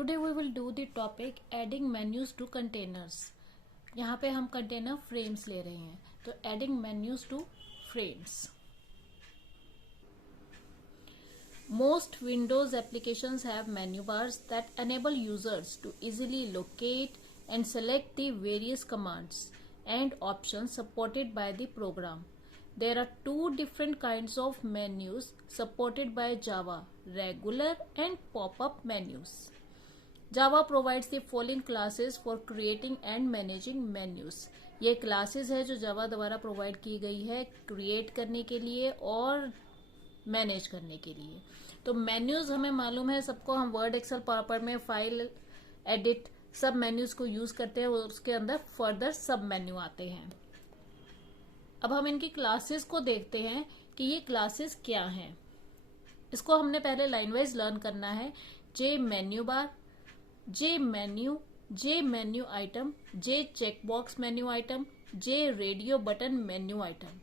Today we will do the topic adding menus to containers. यहाँ पे हम container frames ले रहे हैं, तो adding menus to frames. Most Windows applications have menu bars that enable users to easily locate and select the various commands and options supported by the program. There are two different kinds of menus supported by Java, regular and pop-up menus. Java provides the following classes for creating and managing menus. ये classes है जो जावा द्वारा provide की गई है create करने के लिए और मैनेज करने के लिए. तो मेन्यूज हमें मालूम है सबको, हम वर्ड एक्सेल पावर में फाइल एडिट सब मेन्यूज को यूज करते हैं, उसके अंदर फर्दर सब मेन्यू आते हैं. अब हम इनकी क्लासेस को देखते हैं कि ये क्लासेस क्या हैं. इसको हमने पहले लाइन वाइज लर्न करना है. जे मेन्यू बार, जे मेन्यू आइटम, जे चेकबॉक्स मेन्यू आइटम, जे रेडियो बटन मेन्यू आइटम.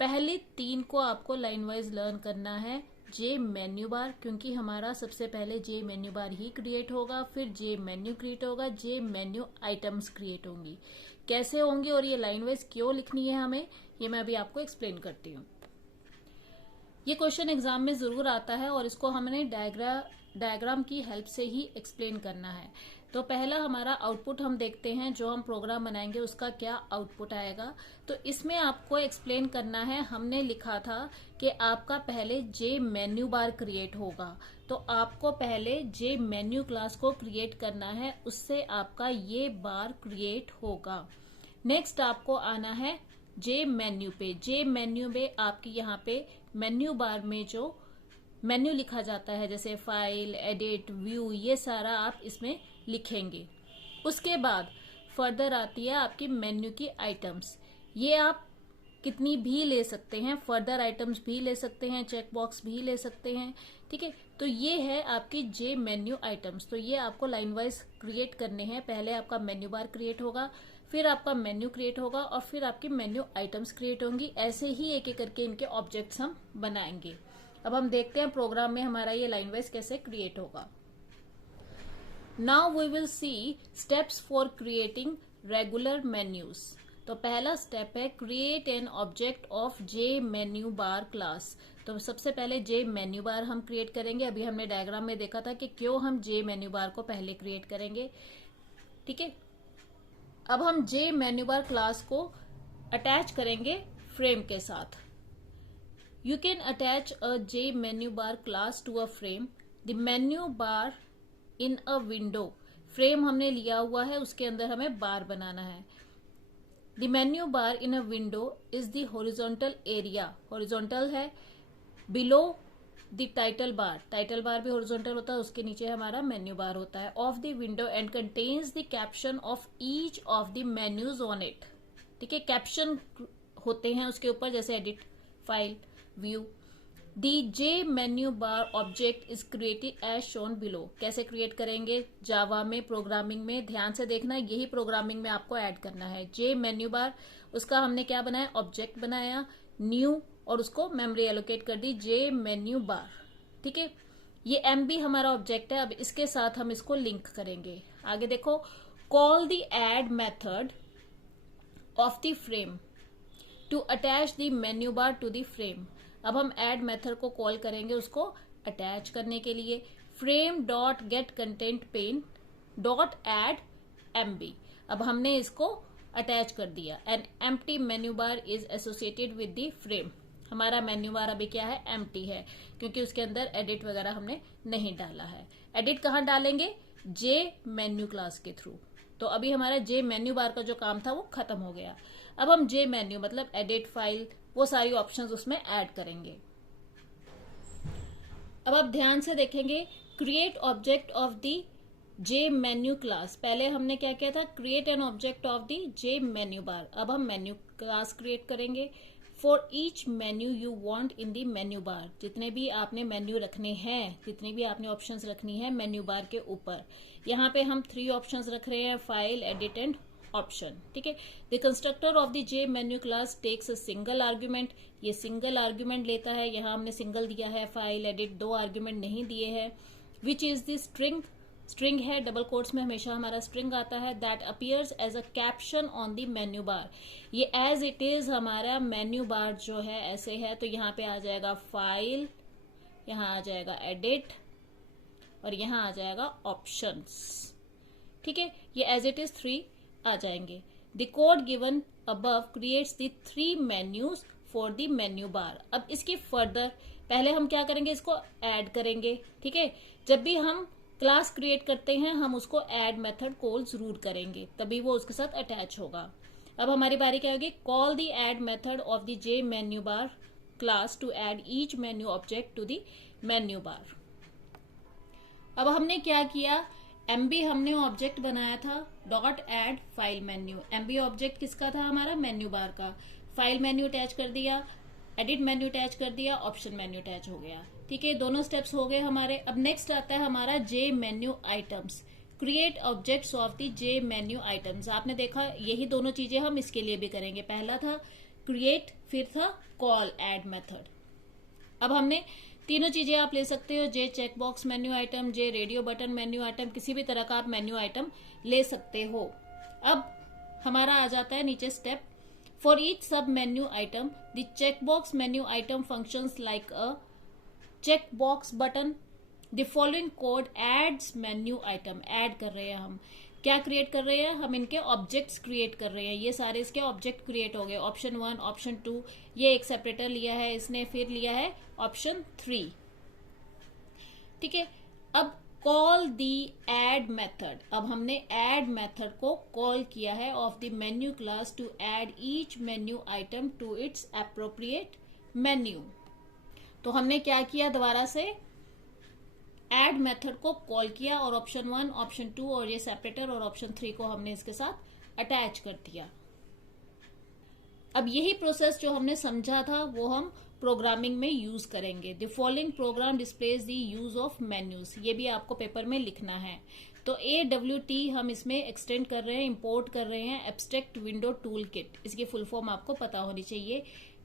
पहली तीन को आपको लाइन वाइज लर्न करना है. जे मेन्यू बार, क्योंकि हमारा सबसे पहले जे मेन्यू बार ही क्रिएट होगा, फिर जे मेन्यू क्रिएट होगा, जे मेन्यू आइटम्स क्रिएट होंगी. कैसे होंगे और ये लाइन वाइज क्यों लिखनी है हमें, ये मैं अभी आपको एक्सप्लेन करती हूँ. ये क्वेश्चन एग्जाम में जरूर आता है और इसको हमने डायग्राम की हेल्प से ही एक्सप्लेन करना है. तो पहला हमारा आउटपुट हम देखते हैं, जो हम प्रोग्राम बनाएंगे उसका क्या आउटपुट आएगा. तो इसमें आपको एक्सप्लेन करना है. हमने लिखा था कि आपका पहले जे मेन्यू बार क्रिएट होगा, तो आपको पहले जे मेन्यू क्लास को क्रिएट करना है, उससे आपका ये बार क्रिएट होगा. नेक्स्ट आपको आना है जे मेन्यू पे. जे मेन्यू में आपकी यहाँ पे मेन्यू बार में जो मेन्यू लिखा जाता है जैसे फाइल, एडिट, व्यू, ये सारा आप इसमें लिखेंगे. उसके बाद फर्दर आती है आपकी मेन्यू की आइटम्स. ये आप कितनी भी ले सकते हैं, फर्दर आइटम्स भी ले सकते हैं, चेकबॉक्स भी ले सकते हैं. ठीक है, तो ये है आपकी जे मेन्यू आइटम्स. तो ये आपको लाइन वाइज क्रिएट करने हैं. पहले आपका मेन्यू बार क्रिएट होगा, फिर आपका मेन्यू क्रिएट होगा और फिर आपकी मेन्यू आइटम्स क्रिएट होंगी. ऐसे ही एक एक करके इनके ऑब्जेक्ट्स हम बनाएंगे. अब हम देखते हैं प्रोग्राम में हमारा ये लाइन वाइज कैसे क्रिएट होगा. Now we will see steps for creating regular menus. तो पहला स्टेप है create an object of J menu bar class. तो सबसे पहले जे मेन्यू बार हम क्रिएट करेंगे. अभी हमने डायग्राम में देखा था कि क्यों हम जे मेन्यू बार को पहले क्रिएट करेंगे. ठीक है, अब हम जे मेन्यू बार क्लास को अटैच करेंगे फ्रेम के साथ. You can attach a JMenuBar class to a frame. The menu bar in a window. Frame हमने लिया हुआ है, उसके अंदर हमें बार बनाना है. The menu bar in a window is the horizontal area. Horizontal है. Below the title bar. Title bar भी horizontal होता है, उसके नीचे हमारा menu bar होता है. Of the window and contains the caption of each of the menus on it. ठीक है, कैप्शन होते हैं उसके ऊपर, जैसे edit, file, view. The J menu bar object is created as shown below. कैसे क्रिएट करेंगे जावा में, प्रोग्रामिंग में ध्यान से देखना, यही प्रोग्रामिंग में आपको ऐड करना है. जे मेन्यू बार, उसका हमने क्या बनाया, ऑब्जेक्ट बनाया, न्यू, और उसको मेमोरी एलोकेट कर दी जे मेन्यू बार. ठीक है, ये एमबी हमारा ऑब्जेक्ट है. अब इसके साथ हम इसको लिंक करेंगे. आगे देखो, call the add method of the frame to attach the menu bar to the frame. अब हम एड मेथड को कॉल करेंगे उसको अटैच करने के लिए. Frame dot get content pane dot add MB. अब हमने इसको अटैच कर दिया. An empty menu bar is associated with the frame. हमारा मेन्यू बार अभी क्या है, एम्प्टी है, क्योंकि उसके अंदर एडिट वगैरह हमने नहीं डाला है. एडिट कहाँ डालेंगे, जे मेन्यू क्लास के थ्रू. तो अभी हमारा जे मेन्यू बार का जो काम था वो खत्म हो गया. अब हम जे मेन्यू मतलब एडिट, फाइल, वो सारी ऑप्शंस उसमें ऐड करेंगे. अब आप ध्यान से देखेंगे, create object of the J menu class. पहले हमने क्या किया था, create an object of the J menu bar. अब हम मेन्यू क्लास क्रिएट करेंगे. For each menu you want in the menu बार. जितने भी आपने मेन्यू रखने हैं, जितनी भी आपने ऑप्शंस रखनी है मेन्यू बार के ऊपर, यहाँ पे हम 3 ऑप्शंस रख रहे हैं, फाइल, एडिट एंड ऑप्शन. ठीक है, the constructor of the J menu class takes a single argument. ये सिंगल आर्ग्यूमेंट लेता है, यहाँ हमने सिंगल दिया है. फाइल, एडिट 2 आर्ग्यूमेंट नहीं दिए हैं. Which is the string string है, डबल कोट्स में हमेशा हमारा स्ट्रिंग आता है, that appears as a caption on the menu bar. ये एज इट इज हमारा मेन्यू बार जो है ऐसे है, तो यहाँ पे आ जाएगा फाइल, यहाँ आ जाएगा एडिट और यहाँ आ जाएगा ऑप्शंस। ठीक है, ये एज इट इज 3 आ जाएंगे। The code given above creates the 3 menus for the menu bar. अब इसकी फर्दर पहले हम क्या करेंगे, इसको ऐड करेंगे। ठीक है, जब भी हम क्लास क्रिएट करते हैं हम उसको ऐड मेथड कॉल जरूर करेंगे, तभी वो उसके साथ अटैच होगा। अब हमारी बारी क्या होगी, call the add method of the J menu bar class to add each menu object to the menu bar. अब हमने क्या किया, एमबी हमने ऑब्जेक्ट बनाया था dot add file menu. MB object किसका था, हमारा मेन्यू बार का। फाइल मेन्यू अटैच कर दिया, एडिट मेन्यू अटैच कर दिया, ऑप्शन मेन्यू अटैच हो गया। ठीक है, दोनों स्टेप्स हो गए हमारे। अब नेक्स्ट आता है हमारा J menu items, create objects of the J menu items. आपने देखा यही दोनों चीजें हम इसके लिए भी करेंगे, पहला था क्रिएट, फिर था कॉल ऐड मेथड। अब हमने तीनों चीजें आप ले सकते हो, जे चेकबॉक्स मेन्यू आइटम, जे रेडियो बटन मेन्यू आइटम, किसी भी तरह का आप मेन्यू आइटम ले सकते हो। अब हमारा आ जाता है नीचे step, for each sub menu item the checkbox menu item functions like a checkbox button. The following code adds menu item. Add कर रहे हैं हम, क्या क्रिएट कर रहे हैं हम, इनके ऑब्जेक्ट्स क्रिएट कर रहे हैं। ये सारे इसके ऑब्जेक्ट क्रिएट हो गए, ऑप्शन 1, ऑप्शन 2, ये एक सेपरेटर लिया है इसने, फिर लिया है ऑप्शन 3। ठीक है, अब कॉल दी ऐड मेथड। अब हमने ऐड मेथड को कॉल किया है of the menu class to add each menu item to its appropriate menu. तो हमने क्या किया, दोबारा से ऐड मेथड को कॉल किया और ऑप्शन 1, ऑप्शन 2 और ये सेपरेटर और ऑप्शन 3 को हमने इसके साथ अटैच कर दिया। अब यही प्रोसेस जो हमने समझा था वो हम प्रोग्रामिंग में यूज करेंगे। The following programme displays the use of menus, ये भी आपको पेपर में लिखना है। तो AWT हम इसमें एक्सटेंड कर रहे हैं, इंपोर्ट कर रहे हैं एब्स्ट्रैक्ट विंडो टूल किट। इसकी फुल फॉर्म आपको पता होनी चाहिए।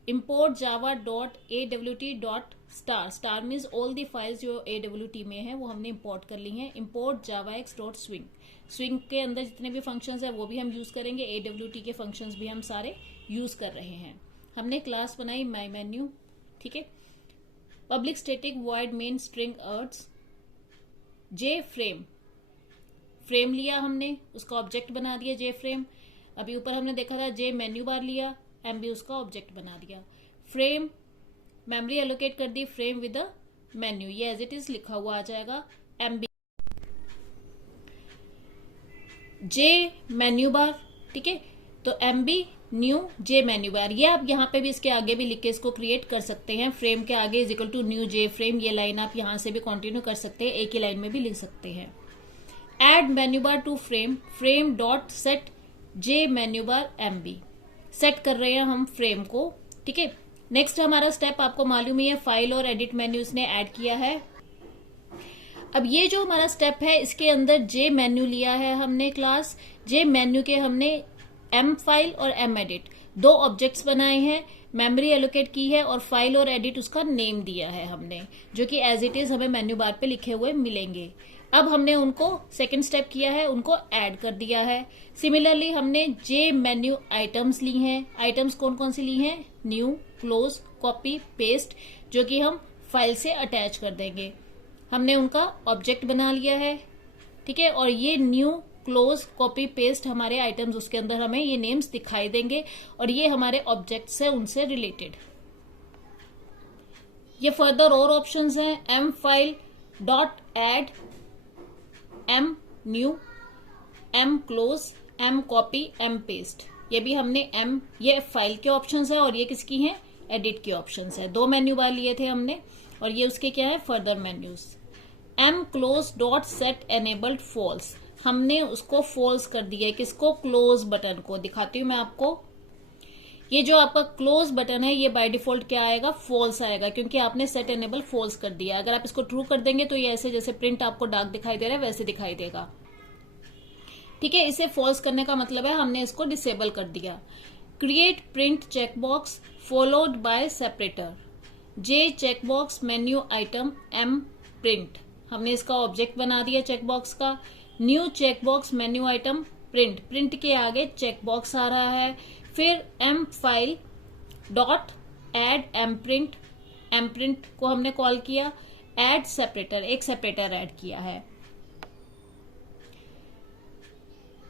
import java.awt.star, star means all the files जो AWT में है वो हमने इंपोर्ट कर ली हैं। import javax.swing, स्विंग के अंदर जितने भी फंक्शंस है वो भी हम यूज करेंगे, AWT के फंक्शंस भी हम सारे यूज कर रहे हैं। हमने क्लास बनाई माई मेन्यू। ठीक है, public static void main string args, J frame, frame लिया हमने, उसका ऑब्जेक्ट बना दिया जे फ्रेम। अभी ऊपर हमने देखा था जे मेन्यू बार लिया, एमबी उसका ऑब्जेक्ट बना दिया। फ्रेम मेमोरी एलोकेट कर दी, फ्रेम विद अ मेन्यू, ये एज इट इज लिखा हुआ आ जाएगा। एमबी जे मेन्यू बार। ठीक है, तो एमबी न्यू जे मेन्यू बार, ये आप यहाँ पे भी इसके आगे भी लिख के इसको क्रिएट कर सकते हैं। फ्रेम के आगे is equal to new J frame, ये लाइन आप यहाँ से भी कंटिन्यू कर सकते हैं, एक ही लाइन में भी लिख सकते हैं। Add menu bar to frame, frame dot set J menu bar MB, set कर रहे हैं हम फ्रेम को। ठीक है, नेक्स्ट हमारा स्टेप आपको मालूम ही है, फाइल और एडिट मेन्यू इसने ऐड किया है। अब ये जो हमारा स्टेप है इसके अंदर जे मेन्यू लिया है हमने क्लास, जे मेन्यू के हमने एम फाइल और एम एडिट दो ऑब्जेक्ट्स बनाए हैं, मेमोरी एलोकेट की है और फाइल और एडिट उसका नेम दिया है हमने, जो कि एज इट इज हमें मेन्यू बार पे लिखे हुए मिलेंगे। अब हमने उनको सेकंड स्टेप किया है, उनको ऐड कर दिया है। सिमिलरली हमने जे मेन्यू आइटम्स ली हैं। आइटम्स कौन कौन सी ली हैं, न्यू, क्लोज, कॉपी, पेस्ट, जो कि हम फाइल से अटैच कर देंगे। हमने उनका ऑब्जेक्ट बना लिया है। ठीक है, और ये न्यू, क्लोज, कॉपी, पेस्ट हमारे आइटम्स, उसके अंदर हमें ये नेम्स दिखाई देंगे और ये हमारे ऑब्जेक्ट्स है उनसे रिलेटेड। ये फर्दर और ऑप्शंस हैं, M file dot add, M new, M close, M copy, M paste, ये भी हमने एम, ये फाइल के ऑप्शंस है और ये किसकी हैं, एडिट के ऑप्शंस है। दो मेन्यू बार लिए थे हमने और ये उसके क्या है, further menus. M close dot set enabled false, हमने उसको फॉल्स कर दिया है, किसको, क्लोज बटन को। दिखाती हूं मैं आपको, ये जो आपका क्लोज बटन है ये बाय डिफॉल्ट क्या आएगा, फॉल्स आएगा, क्योंकि आपने सेट एनेबल फॉल्स कर दिया। अगर आप इसको ट्रू कर देंगे तो ये ऐसे जैसे प्रिंट आपको डार्क दिखाई दे रहा है वैसे दिखाई देगा। ठीक है, इसे फॉल्स करने का मतलब है हमने इसको डिसेबल कर दिया। Create print checkbox followed by separator, J checkbox menu item, M print, हमने इसका ऑब्जेक्ट बना दिया चेकबॉक्स का। New checkbox menu item print, print के आगे चेकबॉक्स आ रहा है। फिर M file dot add M print को हमने कॉल किया। एड सेपरेटर, एक सेपरेटर ऐड किया है।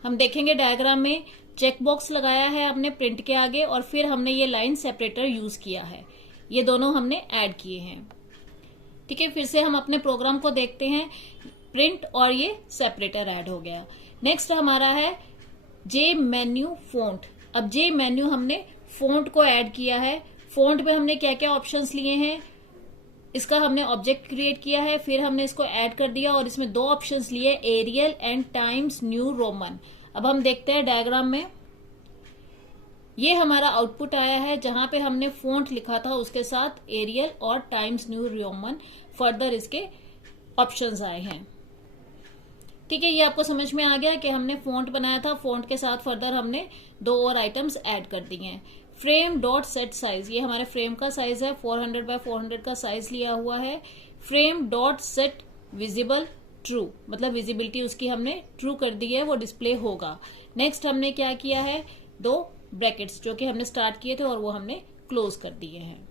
हम देखेंगे डायग्राम में चेकबॉक्स लगाया है हमने प्रिंट के आगे और फिर हमने ये लाइन सेपरेटर यूज किया है, ये दोनों हमने ऐड किए हैं। ठीक है, फिर से हम अपने प्रोग्राम को देखते हैं। प्रिंट और ये सेपरेटर ऐड हो गया। नेक्स्ट हमारा है जे मेन्यू फॉन्ट। अब जे मेन्यू हमने फॉन्ट को ऐड किया है। फॉन्ट में हमने क्या क्या ऑप्शंस लिए हैं, इसका हमने ऑब्जेक्ट क्रिएट किया है, फिर हमने इसको ऐड कर दिया और इसमें दो ऑप्शंस लिए, Arial and Times New Roman. अब हम देखते हैं डायग्राम में, ये हमारा आउटपुट आया है जहां पे हमने फॉन्ट लिखा था उसके साथ एरियल और टाइम्स न्यू रोमन फर्दर इसके ऑप्शंस आए हैं। ठीक है, ये आपको समझ में आ गया कि हमने फॉन्ट बनाया था, फॉन्ट के साथ फर्दर हमने दो और आइटम्स ऐड कर दिए हैं। फ्रेम डॉट सेट साइज, ये हमारे फ्रेम का साइज है, 400 बाय 400 का साइज लिया हुआ है। Frame dot set visible true, मतलब विजिबिलिटी उसकी हमने ट्रू कर दी है, वो डिस्प्ले होगा। नेक्स्ट हमने क्या किया है, दो ब्रैकेट्स जो कि हमने स्टार्ट किए थे और वो हमने क्लोज कर दिए हैं।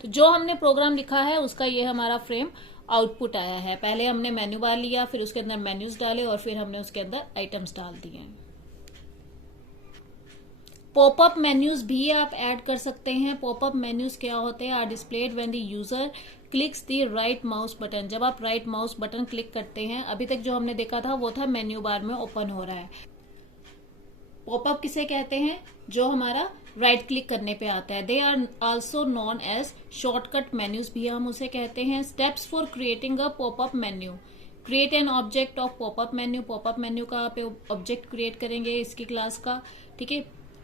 तो जो हमने प्रोग्राम लिखा है उसका ये हमारा फ्रेम आउटपुट आया है। पहले हमने मेन्यू बार लिया, फिर उसके अंदर मेन्यूज डाले और फिर हमने उसके अंदर आइटम्स डाल दिए। पॉपअप मेन्यूज भी आप ऐड कर सकते हैं। पॉपअप मेन्यूज क्या होते हैं, are displayed when the user clicks the right mouse button. जब आप राइट माउस बटन क्लिक करते हैं, अभी तक जो हमने देखा था वो था मेन्यू बार में ओपन हो रहा है। पॉपअप किसे कहते हैं, जो हमारा राइट क्लिक करने पे आता है। They are also known as shortcut menus भी हम उसे कहते हैं। Steps for creating a popup menu, create an object of popup menu. Popup menu का आप ऑब्जेक्ट क्रिएट करेंगे इसकी क्लास का। ठीक है,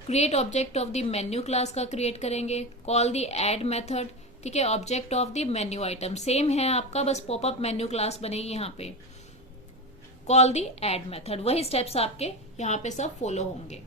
create object of the menu class का क्रिएट करेंगे। कॉल द एड मेथड, ठीक है, object of the menu item same है आपका, बस पॉपअप मेन्यू क्लास बनेगी यहाँ पे। कॉल द एड मेथड, वही स्टेप्स आपके यहाँ पे सब फॉलो होंगे।